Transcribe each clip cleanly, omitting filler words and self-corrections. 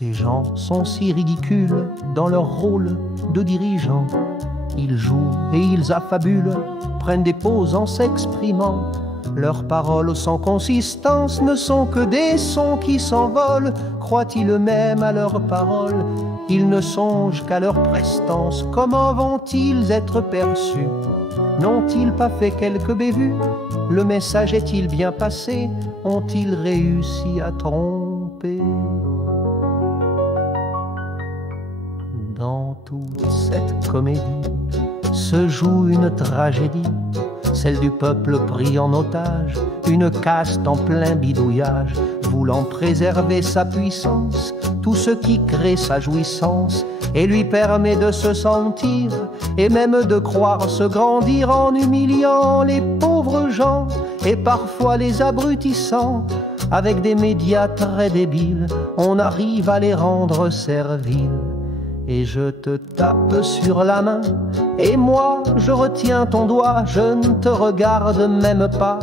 Ces gens sont si ridicules dans leur rôle de dirigeants. Ils jouent et ils affabulent, prennent des pauses en s'exprimant. Leurs paroles sans consistance ne sont que des sons qui s'envolent. Croient-ils eux-mêmes à leurs paroles? Ils ne songent qu'à leur prestance. Comment vont-ils être perçus? N'ont-ils pas fait quelques bévues? Le message est-il bien passé? Ont-ils réussi à tromper? Dans toute cette comédie se joue une tragédie, celle du peuple pris en otage, une caste en plein bidouillage, voulant préserver sa puissance, tout ce qui crée sa jouissance et lui permet de se sentir et même de croire se grandir en humiliant les pauvres gens et parfois les abrutissant. Avec des médias très débiles, on arrive à les rendre serviles. Et je te tape sur la main, et moi je retiens ton doigt, je ne te regarde même pas.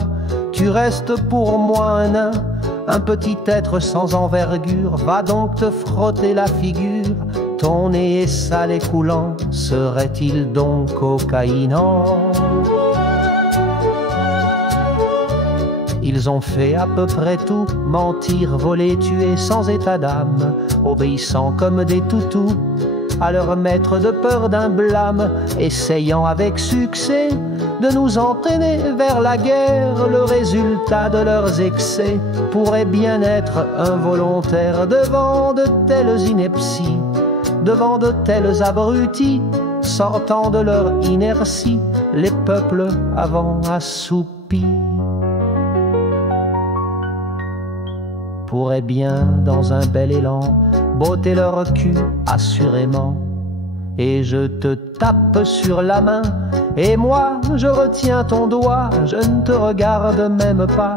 Tu restes pour moi un nain, un petit être sans envergure. Va donc te frotter la figure, ton nez est sale et coulant, serait-il donc cocaïnant? Ils ont fait à peu près tout, mentir, voler, tuer sans état d'âme, obéissant comme des toutous à leur maître de peur d'un blâme, essayant avec succès de nous entraîner vers la guerre. Le résultat de leurs excès pourrait bien être involontaire. Devant de telles inepties, devant de tels abrutis, sortant de leur inertie, les peuples avant assoupis pourraient bien, dans un bel élan, botter leur cul assurément. Et je te tape sur la main, et moi je retiens ton doigt, je ne te regarde même pas.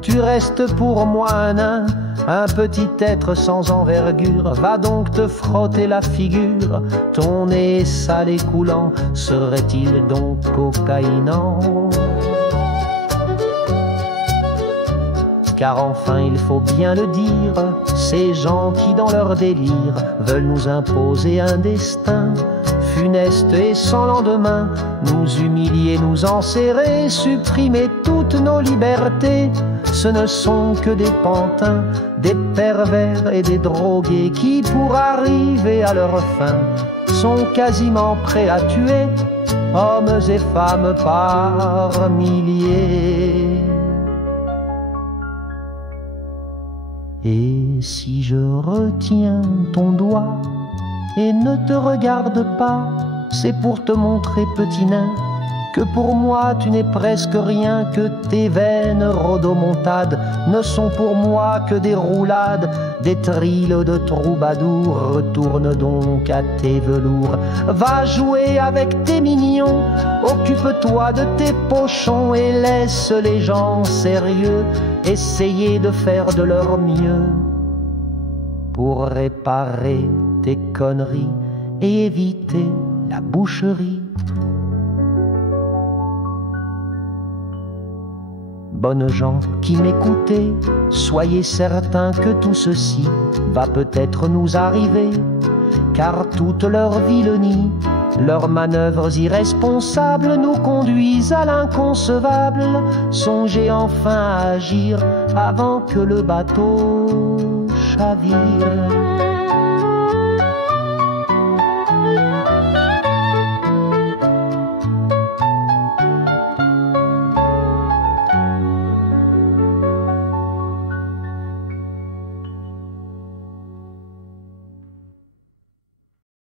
Tu restes pour moi un nain, un petit être sans envergure. Va donc te frotter la figure, ton nez sale et coulant, serait-il donc cocaïnant? Car enfin il faut bien le dire, ces gens qui dans leur délire veulent nous imposer un destin funeste et sans lendemain, nous humilier, nous enserrer, supprimer toutes nos libertés. Ce ne sont que des pantins, des pervers et des drogués qui, pour arriver à leur fin, sont quasiment prêts à tuer hommes et femmes par milliers. Et si je retiens ton doigt et ne te regarde pas, c'est pour te montrer, petit nain, que pour moi tu n'es presque rien, que tes vaines rodomontades ne sont pour moi que des roulades, des trilles de troubadours. Retourne donc à tes velours, va jouer avec tes mignons, occupe-toi de tes pochons et laisse les gens sérieux essayer de faire de leur mieux pour réparer tes conneries et éviter la boucherie. Bonnes gens qui m'écoutez, soyez certains que tout ceci va peut-être nous arriver, car toute leur vilenie, leurs manœuvres irresponsables nous conduisent à l'inconcevable. Songez enfin à agir avant que le bateau chavire.